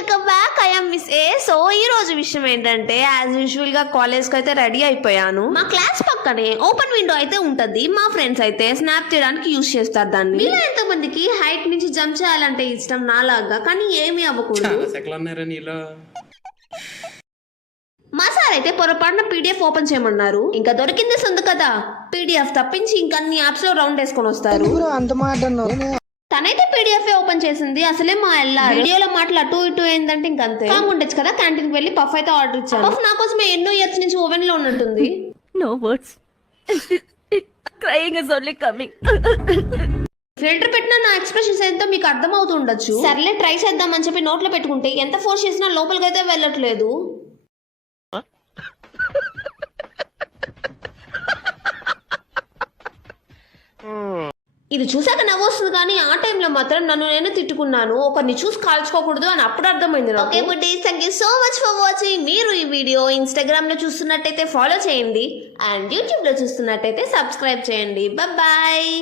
Welcome back. I am miss A. So ఈ రోజు విషయం ఏంటంటే యాజ్ యూజువల్ గా కాలేజ్ కి అయితే రెడీ అయిపోయాను. మా క్లాస్ పక్కనే ఓపెన్ విండో అయితే ఉంటది. మా ఫ్రెండ్స్ అయితే స్నాప్ తీయడానికి యూజ్ చేస్తారు దాన్ని. మీలో ఎంతో మందికి హైట్ నుంచి జంప్ చేయాలంటే ఇష్టం నాలాగా, కానీ ఏమీ అవ్వకూడదు. మా సార్ అయితే పొరపాటున పీడిఎఫ్ ఓపెన్ చేయమన్నారు. ఇంకా దొరికింది సొంత కదా, పీడిఎఫ్ తప్పించి ఇంకన్ని యాప్స్ లో రౌండ్ వేసుకొని వస్తారు. తనైతే పీడిఎఫ్ ఓపెన్ చేసింది. అసలే మా ఎల్లారు వీడియోలో మాటలు అటు ఇటు ఏంటంటే ఇంకంతే. ఉండొచ్చు కదా, క్యాంటీన్ కి వెళ్ళి పఫ్ అయితే ఆర్డర్ ఇచ్చాను. పఫ్ నా కోసమే ఎన్నో ఇయర్స్ నుంచి ఓవెన్ లో ఉన్నట్టుంది. No words. Crying is only coming. Filter పెట్టిన నా ఎక్స్ప్రెషన్స్ ఏంటో మీకు అర్థం అవుతుండొచ్చు. సర్లే ట్రై చేద్దామని చెప్పి నోట్లో పెట్టుకుంటే ఎంత ఫోర్స్ చేసినా లోపలికి అయితే వెళ్ళట్లేదు. ఇది చూసాక నవ్వొస్తుంది, కానీ ఆ టైంలో మాత్రం నన్ను నేను తిట్టుకున్నాను. ఒకరిని చూసి కాల్చుకోకూడదు అని అప్పుడు అర్థమైంది. Okay buddies, thank you so much for watching. మీరు ఈ వీడియో ఇన్స్టాగ్రామ్ లో చూస్తున్నట్టయితే ఫాలో చేయండి, అండ్ యూట్యూబ్ లో చూస్తున్నట్టయితే సబ్స్క్రైబ్ చేయండి. బాయ్.